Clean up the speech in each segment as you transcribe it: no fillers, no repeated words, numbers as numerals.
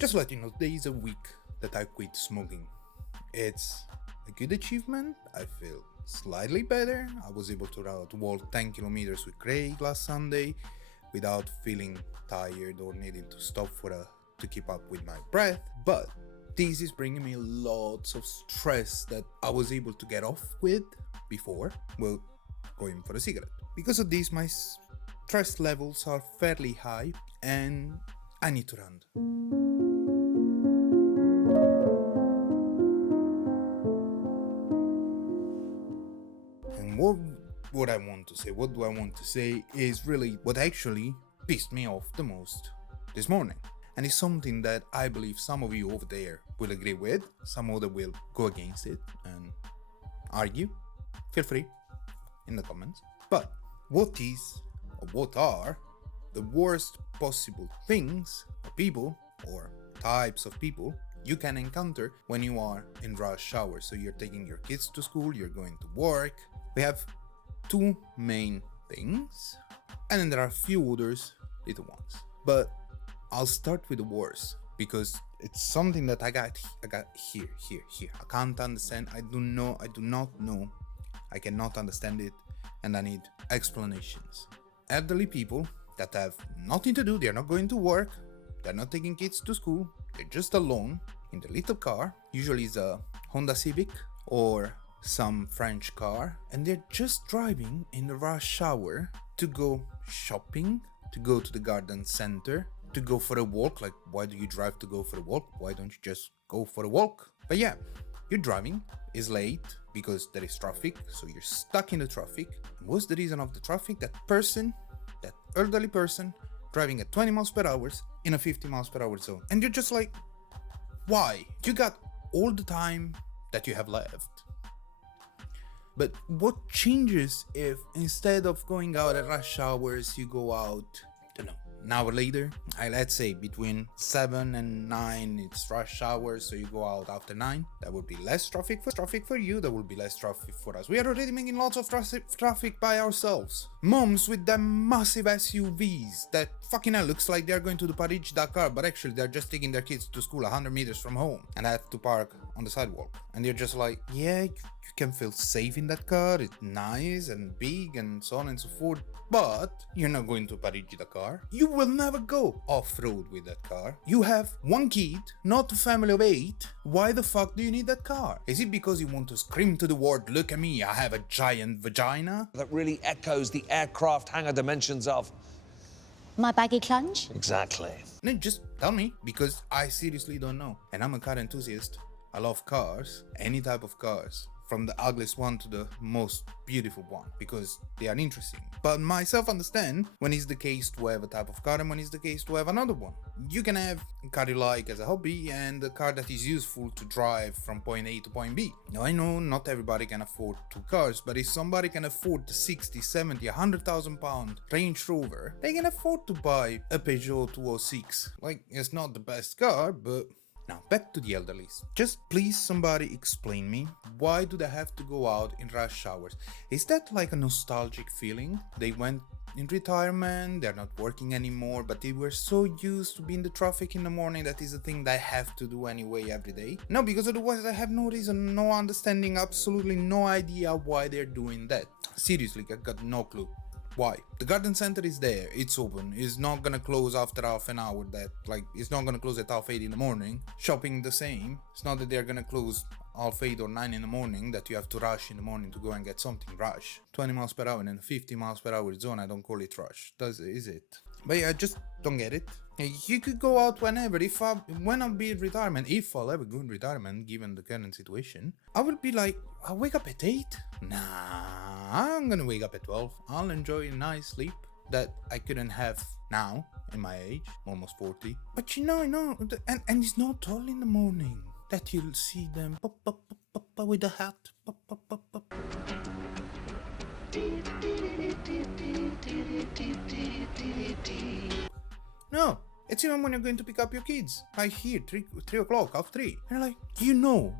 Just let you know, there is a week that I quit smoking. It's a good achievement. I feel slightly better. I was able to walk 10 kilometers with Craig last Sunday without feeling tired or needing to stop to keep up with my breath. But this is bringing me lots of stress that I was able to get off with before, well, going for a cigarette. Because of this, my stress levels are fairly high and I need to run. And what I want to say, what do I want to say is really what actually pissed me off the most this morning. And it's something that I believe some of you over there will agree with, some other will go against it and argue. Feel free in the comments. But what is or what are the worst possible things or people or types of people you can encounter when you are in rush hour? So you're taking your kids to school, you're going to work. We have two main things, and then there are a few others, little ones. But I'll start with the worst because it's something that I got here. I can't understand. I do not know. I cannot understand it, and I need explanations. Elderly people that have nothing to do, they're not going to work, they're not taking kids to school, they're just alone in the little car, usually it's a Honda Civic or some French car, and they're just driving in the rush hour to go shopping, to go to the garden center, to go for a walk. Like, why do you drive to go for a walk? Why don't you just go for a walk? But yeah, you're driving, is late because there is traffic, so you're stuck in the traffic. And what's the reason of the traffic? That elderly person driving at 20 miles per hour in a 50 miles per hour zone. And you're just like, why? You got all the time that you have left. But what changes if instead of going out at rush hours, you go out, I don't know, an hour later? Let's say between 7 and 9 it's rush hour, so you go out after 9. That would be less traffic for you, there will be less traffic for us. We are already making lots of traffic by ourselves. Moms with them massive SUVs that fucking hell looks like they're going to the Paris-Dakar, but actually they're just taking their kids to school 100 meters from home and have to park on the sidewalk. And you're just like, yeah, you can feel safe in that car, it's nice and big and so on and so forth, but you're not going to Paris-Dakar. You will never go off-road with that car. You have one kid, not a family of 8. Why the fuck do you need that car? Is it because you want to scream to the world, look at me, I have a giant vagina? That really echoes the aircraft hangar dimensions of... My baggy clunge? Exactly. No, just tell me, because I seriously don't know. And I'm a car enthusiast. I love cars, any type of cars, from the ugliest one to the most beautiful one, because they are interesting. But myself understand when it's the case to have a type of car and when it's the case to have another one. You can have a car you like as a hobby and a car that is useful to drive from point A to point B. Now I know not everybody can afford two cars, but if somebody can afford the 60, 70, 100,000 pound Range Rover, they can afford to buy a Peugeot 206. Like, it's not the best car, but... Now, back to the elderlies. Just please somebody explain me, why do they have to go out in rush hours? Is that like a nostalgic feeling? They went in retirement, they're not working anymore, but they were so used to being in the traffic in the morning that is a thing they have to do anyway every day? No, because otherwise I have no reason, no understanding, absolutely no idea why they're doing that. Seriously, I got no clue. Why? The garden center is there, it's open, it's not gonna close after half an hour, it's not gonna close at 8:30 in the morning. Shopping the same, it's not that they're gonna close 8:30 or 9 in the morning that you have to rush in the morning to go and get something. Rush 20 miles per hour in a 50 miles per hour zone, I don't call it rush, is it? But yeah, I just don't get it. You could go out whenever. When I'll be in retirement, if I'll ever go in retirement, given the current situation, I will be like, I'll wake up at 8? Nah, I'm gonna wake up at 12. I'll enjoy a nice sleep that I couldn't have now in my age, almost 40. But you know, and it's not all in the morning that you'll see them pop, with a hat. Pop. No, it's even when you're going to pick up your kids. Like here, 3 o'clock, 3:30. And you're like,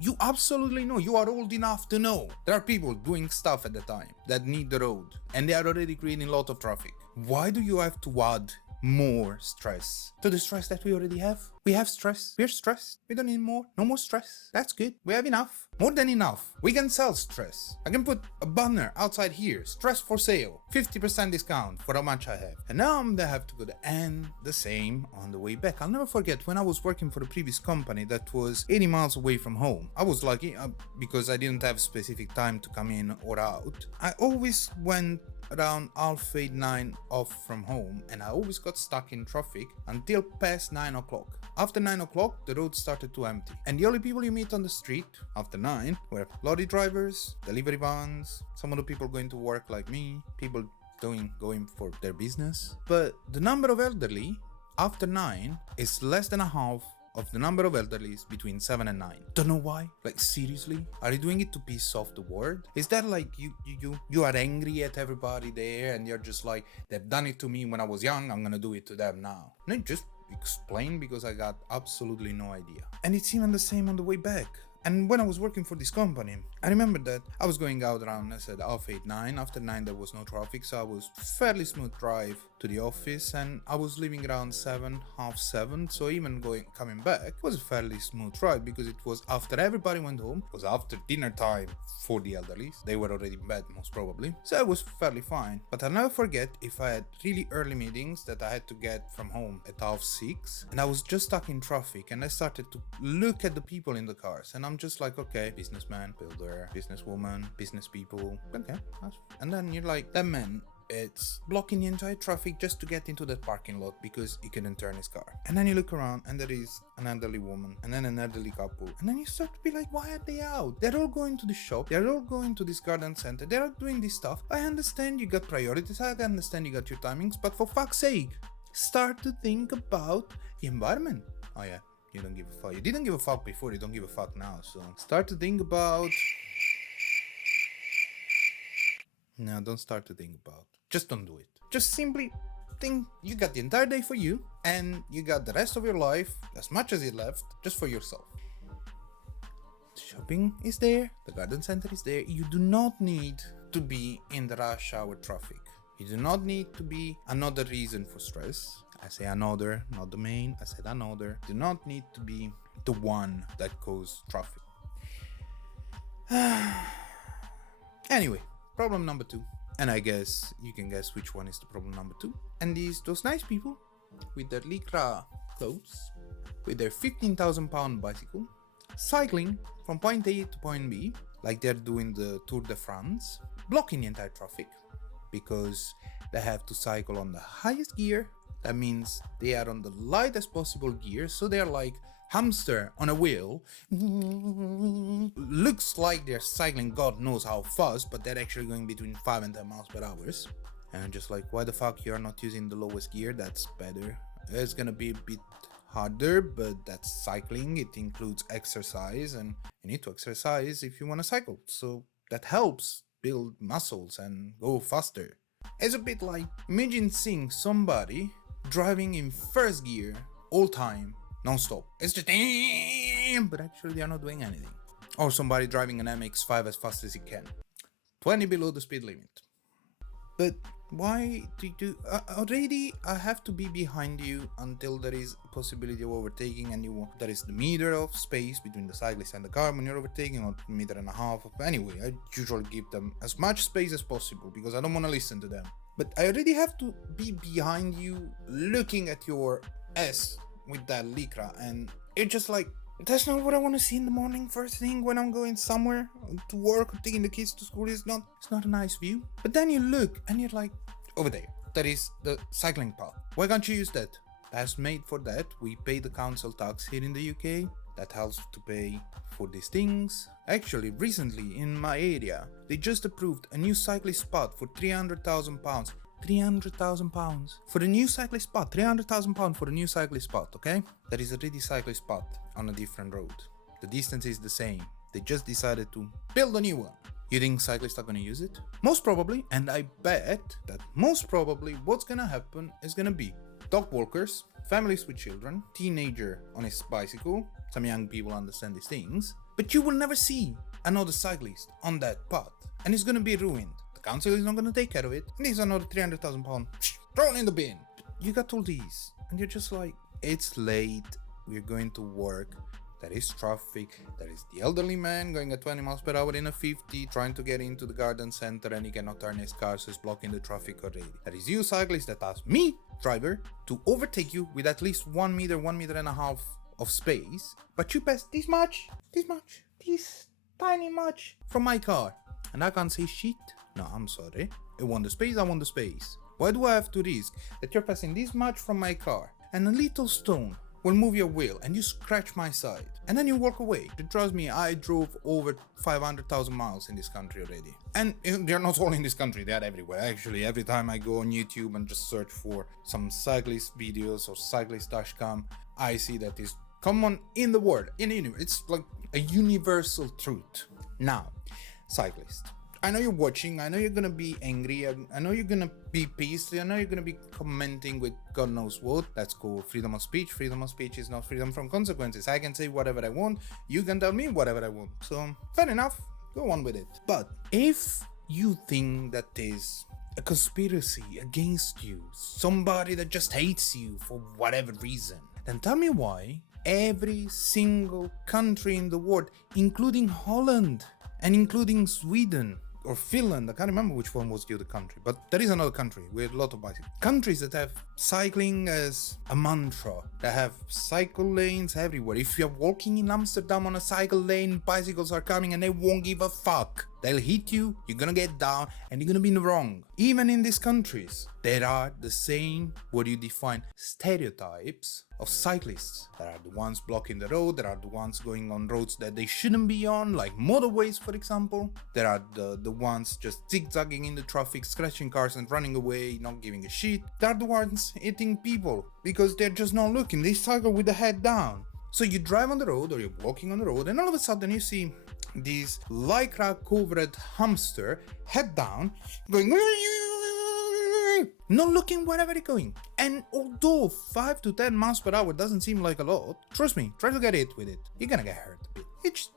you absolutely know, you are old enough to know. There are people doing stuff at the time that need the road, and they are already creating a lot of traffic. Why do you have to add more stress to the stress that we already have. We have stress. We're stressed. We don't need more. No more stress. That's good. We have enough. More than enough. We can sell stress. I can put a banner outside here. Stress for sale. 50% discount for how much I have. And now I'm gonna have to go and the same on the way back. I'll never forget when I was working for the previous company that was 80 miles away from home. I was lucky because I didn't have specific time to come in or out. I always went around 8:30, 9 off from home, and I always got stuck in traffic until past 9 o'clock. After 9 o'clock, the road started to empty, and the only people you meet on the street after 9 were lorry drivers, delivery vans, some of the people going to work like me, people going for their business. But the number of elderly after 9 is less than a half of the number of elderlies between 7 and 9. Don't know why. Like, seriously? Are you doing it to piss off the world? Is that like you are angry at everybody there and you're just like, they've done it to me when I was young, I'm gonna do it to them now? No, just explain, because I got absolutely no idea. And it's even the same on the way back. And when I was working for this company, I remember that I was going out around, I said, 8:30, 9. After 9, there was no traffic, so I was fairly smooth drive to the office, and I was leaving around 7, half 7. So even coming back was a fairly smooth ride, because it was after everybody went home. It was after dinner time for the elderly. They were already in bed, most probably. So it was fairly fine. But I'll never forget if I had really early meetings that I had to get from home at 6:30, and I was just stuck in traffic, and I started to look at the people in the cars, and I'm just like, okay, businessman, builder, businesswoman, business people, okay. And then you're like, that man, it's blocking the entire traffic just to get into that parking lot because he couldn't turn his car. And then you look around and there is an elderly woman and then an elderly couple. And then you start to be like, why are they out? They're all going to the shop. They're all going to this garden center. They're all doing this stuff. I understand you got priorities. I understand you got your timings. But for fuck's sake, start to think about the environment. Oh yeah. You don't give a fuck. You didn't give a fuck before, you don't give a fuck now. So start to think about... No, don't start to think about. Just don't do it. Just simply think you got the entire day for you, and you got the rest of your life, as much as it left, just for yourself. Shopping is there, the garden center is there. You do not need to be in the rush hour traffic. You do not need to be another reason for stress. I say another, not the main. I said another. Do not need to be the one that causes traffic. Anyway, problem number 2. And I guess you can guess which one is the problem number 2. And those nice people with their lycra clothes, with their 15,000 pound bicycle, cycling from point A to point B, like they're doing the Tour de France, blocking the entire traffic because they have to cycle on the highest gear. That means they are on the lightest possible gear, so they're like hamster on a wheel. Looks like they're cycling God knows how fast, but they're actually going between 5 and 10 miles per hour. And I'm just like, why the fuck you're not using the lowest gear? That's better. It's gonna be a bit harder, but that's cycling. It includes exercise, and you need to exercise if you want to cycle. So that helps build muscles and go faster. It's a bit like, imagine seeing somebody driving in first gear all time, non-stop. It's just but actually they are not doing anything. Or somebody driving an MX-5 as fast as he can, 20 below the speed limit. But why do you already? I have to be behind you until there is a possibility of overtaking, and there is the meter of space between the cyclist and the car when you're overtaking, or meter and a half. Anyway, I usually give them as much space as possible because I don't want to listen to them. But I already have to be behind you, looking at your ass with that lycra, and it's just like, that's not what I want to see in the morning first thing when I'm going somewhere to work or taking the kids to school. It's not a nice view. But then you look and you're like, over there, that is the cycling path. Why can't you use that? That's made for that. We pay the council tax here in the UK. That helps to pay for these things. Actually, recently in my area, they just approved a new cyclist spot for £300,000. £300,000 for a new cyclist spot. £300,000 for a new cyclist spot, okay? That is a ready cyclist spot on a different road. The distance is the same. They just decided to build a new one. You think cyclists are gonna use it? Most probably, and I bet that most probably what's gonna happen is gonna be dog walkers, families with children, teenager on his bicycle. Some young people understand these things, but you will never see another cyclist on that path, and it's gonna be ruined. The council is not gonna take care of it, and there's another £300,000 thrown in the bin. you got all these, and you're just like, it's late, we're going to work, there is traffic, there is the elderly man going at 20 miles per hour in a 50 trying to get into the garden center and he cannot turn his car, so he's blocking the traffic already. There is you cyclist that ask me, driver, to overtake you with at least 1 meter, 1.5 meters of space, but you pass this tiny much from my car, and I can't say shit. No, I'm sorry. I want the space, I want the space. Why do I have to risk that you're passing this much from my car and a little stone will move your wheel and you scratch my side and then you walk away? Trust me, I drove over 500,000 miles in this country already. And they're not all in this country, they're everywhere. Actually, every time I go on YouTube and just search for some cyclist videos or cyclist.com, I see that is common in the world, in the universe. It's like a universal truth. Now, cyclist, I know you're watching, I know you're gonna be angry, I know you're gonna be pissed, I know you're gonna be commenting with God knows what. That's called freedom of speech. Freedom of speech is not freedom from consequences. I can say whatever I want, you can tell me whatever I want. So, fair enough, go on with it. But if you think that there's a conspiracy against you, somebody that just hates you for whatever reason, then tell me why every single country in the world, including Holland and including Sweden or Finland, I can't remember which one was the other country, but there is another country with a lot of bicycles. Countries that have cycling as a mantra, that have cycle lanes everywhere. If you're walking in Amsterdam on a cycle lane, bicycles are coming and they won't give a fuck. They'll hit you, you're gonna get down, and you're gonna be in the wrong. Even in these countries, there are the same, what you define, stereotypes of cyclists. There are the ones blocking the road, there are the ones going on roads that they shouldn't be on, like motorways, for example. There are the ones just zigzagging in the traffic, scratching cars and running away, not giving a shit. There are the ones hitting people because they're just not looking. They cycle with the head down. So you drive on the road or you're walking on the road and all of a sudden you see this lycra covered hamster head down going not looking wherever it's going. And although 5 to 10 miles per hour doesn't seem like a lot, trust me, try to get hit with it, you're gonna get hurt a bit. It's just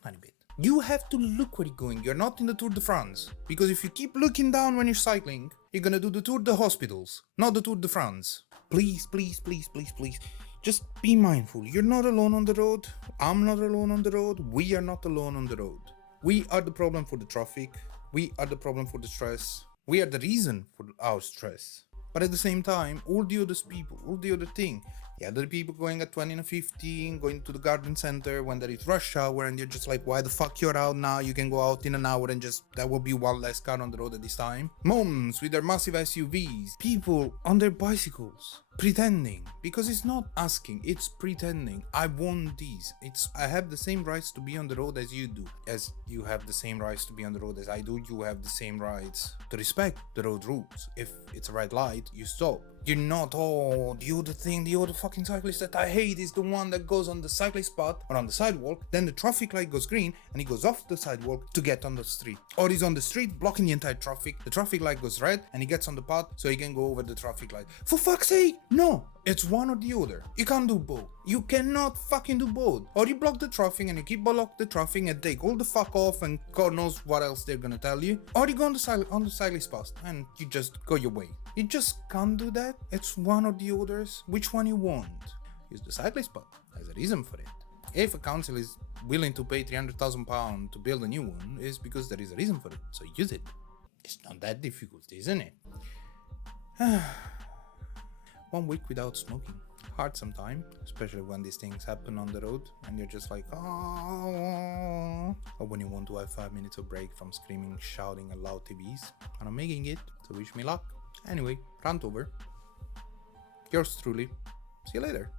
a tiny bit. You have to look where you're going. You're not in the Tour de France, because if you keep looking down when you're cycling, you're gonna do the Tour de Hospitals, not the Tour de France. Please, please, please, please, please, just be mindful. You're not alone on the road. I'm not alone on the road. We are not alone on the road. We are the problem for the traffic. We are the problem for the stress. We are the reason for our stress. But at the same time, all the other people, all the other thing, the other people going at 20 and 15, going to the garden center when there is rush hour and you're just like, why the fuck you're out now? You can go out in an hour and just, there will be one less car on the road at this time. Moms with their massive SUVs, people on their bicycles, pretending, because it's not asking, it's pretending. I want these. I have the same rights to be on the road as you do. As you have the same rights to be on the road as I do, you have the same rights to respect the road rules. If it's a red light, you stop. You're not, the other fucking cyclist that I hate is the one that goes on the cyclist spot or on the sidewalk, then the traffic light goes green and he goes off the sidewalk to get on the street. Or he's on the street blocking the entire traffic, the traffic light goes red and he gets on the path so he can go over the traffic light. For fuck's sake, no! It's one or the other. You can't do both. You cannot fucking do both. Or you block the traffic and you keep block the traffic and take all the fuck off and God knows what else they're gonna tell you. Or you go on the cyclist path and you just go your way. You just can't do that. It's one or the others. Which one you want? Use the cyclist path. There's a reason for it. If a council is willing to pay £300,000 to build a new one, it's because there is a reason for it. So use it. It's not that difficult, isn't it? 1 week without smoking. Hard sometimes, especially when these things happen on the road and you're just like, oh. Or when you want to have 5 minutes of break from screaming, shouting at loud TVs. And I'm making it, so wish me luck. Anyway, rant over. Yours truly. See you later.